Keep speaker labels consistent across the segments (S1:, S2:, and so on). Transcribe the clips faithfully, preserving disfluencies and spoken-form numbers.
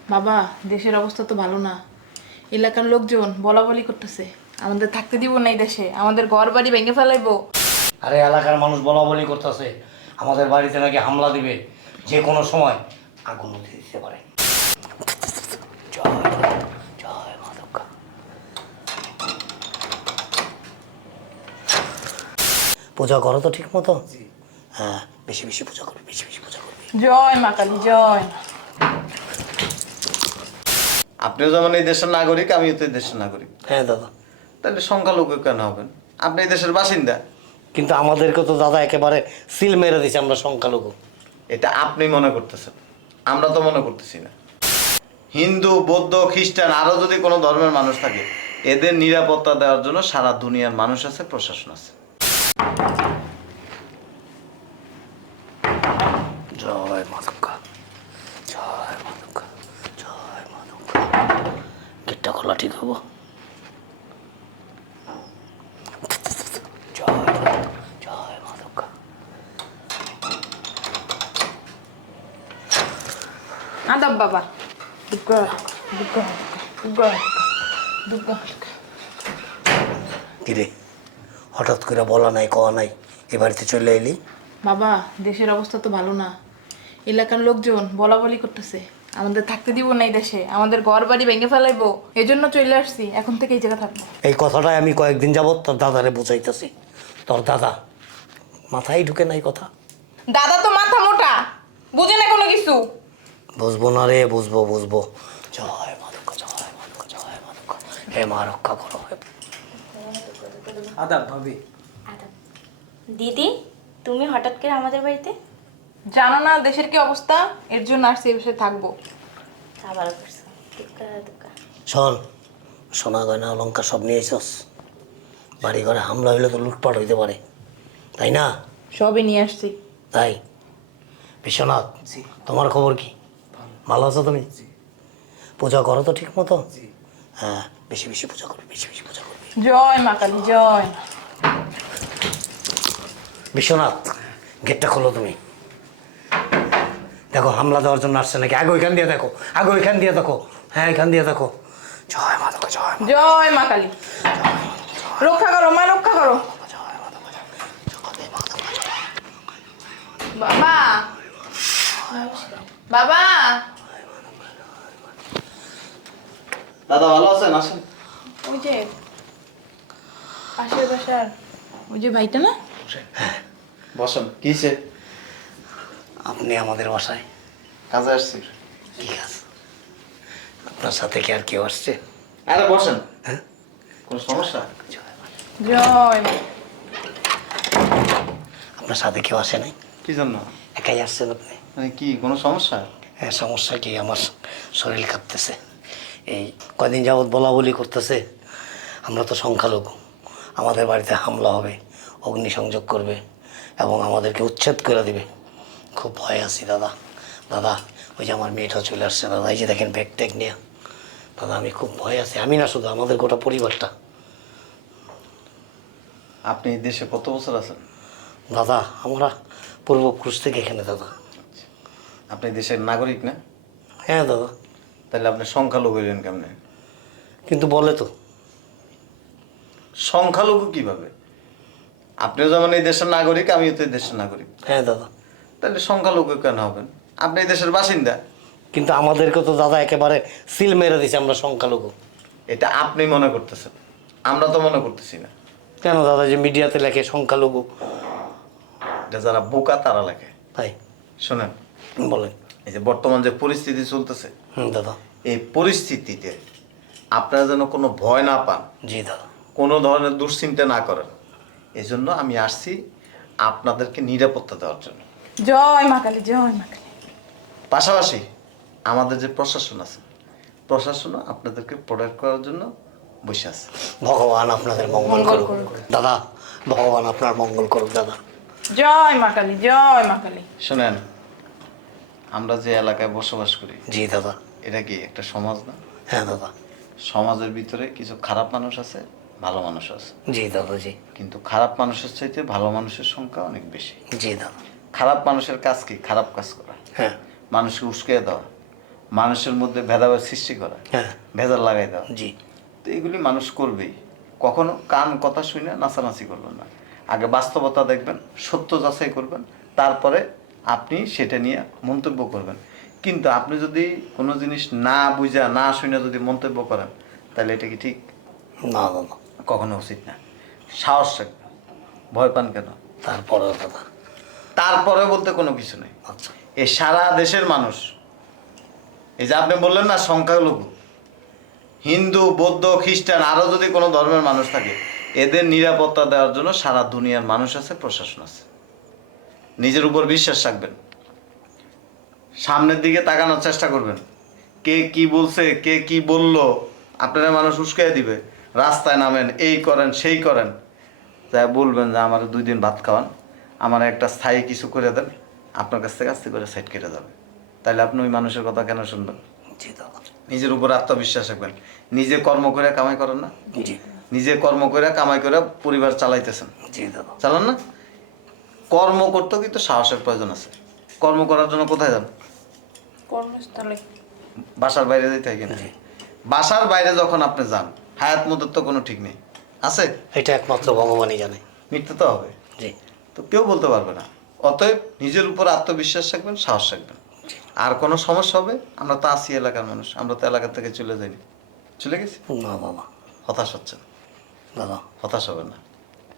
S1: বাবা, দেশের অবস্থা তো ভালো না। এলাকার লোকজন বলা বলি করতেছে আমাদের থাকতে দিব না এই দেশে, আমাদের ঘর বাড়ি ভেঙে ফেলাইবো।
S2: আরে এলাকার মানুষ বলা বলি করতেছে আমাদের বাড়িতে নাকি হামলা দিবে, যে কোনো সময় আগুন দিয়ে দিতে পারে। জয় জয় মা দুর্গা। পূজা করো তো ঠিক মতো? হ্যাঁ, বেশি বেশি পূজা করবে, বেশি বেশি পূজা করবে।
S1: জয় মা কালী, জয়।
S3: আপনিও যেমন এই দেশের নাগরিক, আমিও তো এই দেশের নাগরিক।
S2: হ্যাঁ দাদা।
S3: তাহলে সংখ্যালঘু কেন হবেন? আপনি এই দেশের বাসিন্দা।
S2: কিন্তু আমাদেরকে তো দাদা একেবারে সিল মেরে দিছে, আমরা সংখ্যালঘু।
S3: এটা আপনি মনে করতেছেন, আমরা তো মনে করতেছি না। হিন্দু, বৌদ্ধ, খ্রিস্টান আরো যদি কোনো ধর্মের মানুষ থাকে, এদের নিরাপত্তা দেওয়ার জন্য সারা দুনিয়ার মানুষ আছে, প্রশাসন আছে।
S2: জয় মা দুর্গা, জয় মা দুর্গা, জয় মা দুর্গা। গেটটা খোলা ঠিক হবো? জয় জয় মা দুর্গা।
S1: আদাব বাবা। দুর্গা দুর্গা দুর্গা দুর্গা।
S2: কিরে, হঠাৎ করে বলা নাই, কওয়া নাই, এ বাড়িতে চলে এলি?
S1: বাবা, দেশের অবস্থা তো ভালো না। এলাকার লোকজন বলা বলি করতেছে আমাদের থাকতে দিব না এই দেশে, আমাদের ঘর বাড়ি ভেঙে ফেলাইবো। এজন্য চলে আসছি, এখন থেকে এই জায়গা থাকবো।
S2: এই কথাটাই আমি কয়েকদিন যাবত তোর দাদারে বুঝাইতেছি। তোর দাদা মাথায় ঢুকে নাই কথা।
S1: দাদা তো মাথা মোটা, বুঝে না কোনো কিছু।
S2: বুঝবো না রে, বুঝবো বুঝবো। জয় মা দুর্গা, জয় মা দুর্গা, জয় মা দুর্গা। হে মা রক্ষা করো।
S4: আদাব ভাবি।
S5: আদাব। দিদি, তুমি হঠাৎ করে আমাদের বাড়িতে?
S1: জানো না দেশের কি অবস্থা, এর জন্য আসছি, এই বিষয়ে থাকবো।
S5: তা ভালো করছো। দুঃখা দুঃখা।
S2: শোন, সোনা গয়না অলঙ্কার সব নিয়ে এসস। বাড়ি ঘরে হামলা হইলে তো লুটপাট হইতে পারে, তাই না?
S1: সবই নিয়ে আসছি।
S2: তাই বিশ্বনাথ, তোমার খবর কি? ভালো আছো তুমি? পূজা করো তো ঠিক মতো? হ্যাঁ, বেশি বেশি পূজা করবে, বেশি বেশি পূজা করবে।
S1: জয় মা কালী, জয়।
S2: বিশ্বনাথ, গেটটা খোলো তুমি। দেখো হামলা দেওয়ার জন্য আসছে নাকি। আগে ওইখান দিয়ে দেখো, আগে ওইখান দিয়ে দেখো। হ্যাঁ, এখান দিয়ে দেখো। জয় মা দুর্গা, জয় মা
S1: জয় মা কালী। রক্ষা করো মা, রক্ষা করো। বাবা, বাবা।
S3: দাদা ভালো আছেন? আসেন।
S1: ওই যে পাশের বাসার ওই যে ভাইটা না?
S3: বসেন। কিসে?
S2: আপনি আমাদের বাসায়
S3: কাজে আসছি।
S2: ঠিক আছে, আপনার সাথে কি আর কেউ আসছে?
S3: আরে বসেন।
S2: হ্যাঁ,
S3: কোনো সমস্যা?
S1: জয় মা।
S2: আপনার সাথে কেউ আসে নাই?
S3: কি জন্য?
S2: একাই আসছেন আপনি?
S3: মানে কি কোনো সমস্যা?
S2: হ্যাঁ, সমস্যা কি, আমার শরীর কাঁপতেছে। এই কদিন যাবৎ বলা বলি করতেছে আমরা তো সংখ্যালঘু, আমাদের বাড়িতে হামলা হবে, অগ্নিসংযোগ করবে এবং আমাদেরকে উচ্ছেদ করে দিবে। খুব ভয় আছি দাদা। দাদা, ওই যে আমার মেয়েটা চলে আসছে দাদা, এই যে দেখেন ব্যাগ ট্যাগ নিয়ে। দাদা, আমি খুব ভয় আছি, আমি না শুধু, আমাদের গোটা পরিবারটা।
S3: আপনি এই দেশে কত বছর আছেন?
S2: দাদা, আমরা পূর্বপুরুষ থেকে এখানে দাদা।
S3: আপনি দেশের নাগরিক না?
S2: হ্যাঁ দাদা।
S3: তাহলে আপনি সংখ্যালঘু হইলেন কেমনে?
S2: কিন্তু বলে তো।
S3: সংখ্যালঘু কিভাবে? আপনিও যেমন এই দেশের নাগরিক, আমিও তো এই দেশের নাগরিক।
S2: হ্যাঁ দাদা।
S3: তাহলে সংখ্যালঘু কেন হবেন? আপনি এই দেশের বাসিন্দা।
S2: কিন্তু আমাদেরকে তো দাদা একেবারে সিল মেরে দিছে, আমরা সংখ্যালঘু।
S3: এটা আপনি মনে করতেছেন, আমরা তো মনে করতেছি না।
S2: কেন দাদা, যে মিডিয়াতে লেখে সংখ্যালঘু?
S3: এটা যারা বোকা তারা লেখে।
S2: তাই?
S3: শোনেন,
S2: বলেন।
S3: এই যে বর্তমান যে পরিস্থিতি চলতেছে,
S2: হুম দাদা।
S3: এই পরিস্থিতিতে আপনারা যেন কোনো ভয় না পান,
S2: জি দাদা।
S3: কোনো ধরনের দুশ্চিন্তা না করেন, এই জন্য আমি আসছি আপনাদেরকে নিরাপত্তা দেওয়ার জন্য।
S1: জয় মা কালী, জয় মা কালী।
S3: পাশাপাশি আমাদের যে প্রশাসন আছে, প্রশাসনও আপনাদেরকে প্রোটেক্ট করার জন্য বসে আছে।
S2: ভগবান আপনাদের মঙ্গল করুক দাদা, ভগবান আপনার মঙ্গল করুক দাদা।
S1: জয় মা কালী, জয় মা কালী।
S3: শোনেন, আমরা যে এলাকায় বসবাস করি,
S2: জি দাদা।
S3: এটা কি একটা সমাজ না?
S2: হ্যাঁ দাদা।
S3: সমাজের ভিতরে কিছু খারাপ মানুষ আছে, ভালো মানুষ আছে।
S2: জি দাদা। জি।
S3: কিন্তু খারাপ মানুষের চাইতে ভালো মানুষের সংখ্যা অনেক বেশি।
S2: জি দাদা।
S3: খারাপ মানুষের কাজ কি? খারাপ কাজ করা,
S2: হ্যাঁ।
S3: মানুষকে উস্কে দেওয়া, মানুষের মধ্যে ভেদাভেদ সৃষ্টি করা,
S2: হ্যাঁ
S3: ভেজাল লাগাই দেওয়া,
S2: জি
S3: তো এগুলি মানুষ করবেই। কখনো কান কথা শুনে নাচানাচি করবেন না, আগে বাস্তবতা দেখবেন, সত্য যাচাই করবেন, তারপরে আপনি সেটা নিয়ে মন্তব্য করবেন। কিন্তু আপনি যদি কোনো জিনিস না বুঝা না শুনে যদি মন্তব্য করেন, তাহলে এটা কি ঠিক?
S2: না দাদা,
S3: কখনো উচিত না। সাহস রাখবেন, ভয় পান কেন?
S2: তারপরেও দাদা।
S3: তারপরে বলতে কোনো কিছু নেই।
S2: আচ্ছা
S3: এই সারা দেশের মানুষ, এই যে আপনি বললেন না সংখ্যালঘু, হিন্দু বৌদ্ধ খ্রিস্টান আরও যদি কোনো ধর্মের মানুষ থাকে, এদের নিরাপত্তা দেওয়ার জন্য সারা দুনিয়ার মানুষ আছে, প্রশাসন আছে। নিজের উপর বিশ্বাস রাখবেন, সামনের দিকে তাকানোর চেষ্টা করবেন। কে কি বলছে, কে কি বলল, আপনারা মানুষ উস্কাই দিবে। রাস্তায় নামেন, এই করেন সেই করেন, তাই বলবেন যে আমার দুই দিন ভাত খাওয়ান, আমার একটা স্থায়ী কিছু করে দেন, আপনার কাছ থেকে আস্তে করে সাইড কেটে যাবে। তাহলে আপনি ওই মানুষের কথা কেন শুনবেন?
S2: জি দাদা।
S3: নিজের উপর আত্মবিশ্বাস রাখবেন। নিজে কর্ম করে কামাই করেন না?
S2: জি
S3: নিজে কর্ম করে কামাই করে পরিবার চালাইতেছেন,
S2: জি দাদা।
S3: চালান না? কর্ম করতেও কিন্তু সাহসের প্রয়োজন আছে। কর্ম করার জন্য কোথায় যান?
S1: কর্মস্থলে।
S3: বাসার বাইরে যেতে হয় কিনা? বাসার বাইরে যখন আপনি যান, হায়াত মধ্যে তো কোনো ঠিক নেই, আছে?
S2: এটা একমাত্র ভগবানই জানে।
S3: মৃত্যু তো হবে,
S2: জি
S3: তো কেউ বলতে পারবে না। অতএব নিজের উপর আত্মবিশ্বাস রাখবেন, সাহস রাখবেন। আর কোনো সমস্যা হবে, আমরা তো আছি এলাকার মানুষ, আমরা তো এলাকা থেকে চলে যাইনি, চলে গেছি।
S2: না দাদা।
S3: হতাশ হচ্ছেন,
S2: দাদা
S3: হতাশ হবেন না।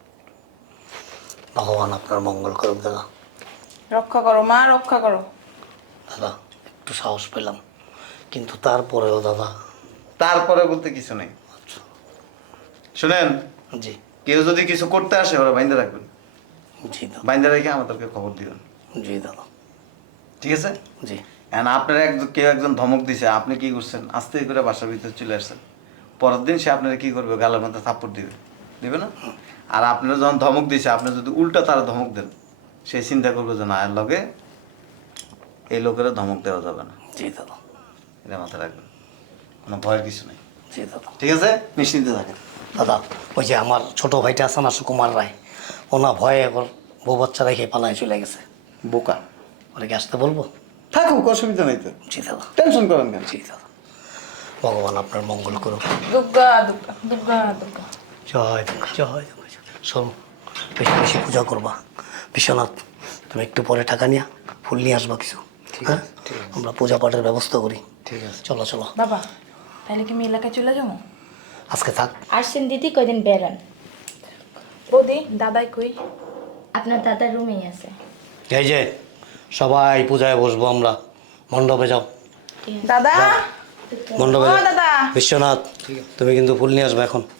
S2: ভগবান আপনার মঙ্গল করুক দাদা।
S1: রক্ষা করো মা, রক্ষা করো।
S2: দাদা একটু সাহস পেলাম, কিন্তু তারপরেও দাদা।
S3: তারপরে বলতে কিছু নেই।
S2: আচ্ছা
S3: শুনেন,
S2: জি
S3: কেউ যদি কিছু করতে আসে, ওরা বাইন্দা রাখবেন,
S2: জি দাদা।
S3: বাইন্দা রেখে আমাদেরকে খবর দিবেন,
S2: জি দাদা।
S3: ঠিক আছে?
S2: জি
S3: এখন আপনার এক কেউ একজন ধমক দিছে, আপনি কি করছেন? আস্তে করে বাসার ভিতরে চলে আসছেন, পরের দিন সে আপনারা কি করবে? গালের মধ্যে থাপ্পড় দিবে, দিবে না? আর আপনারা যখন ধমক দিছে, আপনি যদি উল্টা তারা ধমক দেন, সে চিন্তা করবে যে না, এর লগে এই লোকেরা ধমক দেওয়া যাবে না।
S2: জি দাদা।
S3: এটা মাথায় রাখবেন, কোনো ভয়ের কিছু নেই,
S2: জি দাদা।
S3: ঠিক আছে? নিশ্চিন্তে থাকেন।
S2: দাদা ওই যে আমার ছোট ভাইটা আছে না, সুকুমার রায়, ওনা ভয়ে এখন বউ বাচ্চা রেখে পালায় চলে গেছে।
S3: বোকা
S2: ওরে কি আসতে বলবো?
S3: থাকুক, অসুবিধা নেই তো,
S2: জি দাদা।
S3: টেনশন করেন কেন?
S2: জি দাদা। ভগবান আপনার মঙ্গল করুক।
S1: দুর্গা দুর্গা দুর্গা দুর্গা।
S2: জয় দুর্গা জয় দুর্গা জয়। শোন, বেশি বেশি পূজা করবা। বিশ্বনাথ, তুমি একটু পরে টাকা নিয়ে ফুল নিয়ে আসবা কিছু, হ্যাঁ? আমরা পূজা পাঠের ব্যবস্থা করি।
S3: ঠিক আছে।
S2: চলো চলো।
S1: বাবা তাহলে কি আমি এলাকায় চলে যাবো?
S2: আজকে থাক।
S5: আসছেন দিদি, কয়দিন বেড়ান।
S1: বৌদি দাদাই কই?
S5: আপনার দাদার রুমেই আছে।
S2: এই যে সবাই পূজায় বসবো আমরা, মণ্ডপে যাও।
S5: ঠিক আছে।
S1: দাদা,
S2: মণ্ডপে
S1: ও
S2: যাও।
S1: দাদা।
S2: বিশ্বনাথ, তুমি কিন্তু ফুল নিয়ে আসবে এখন।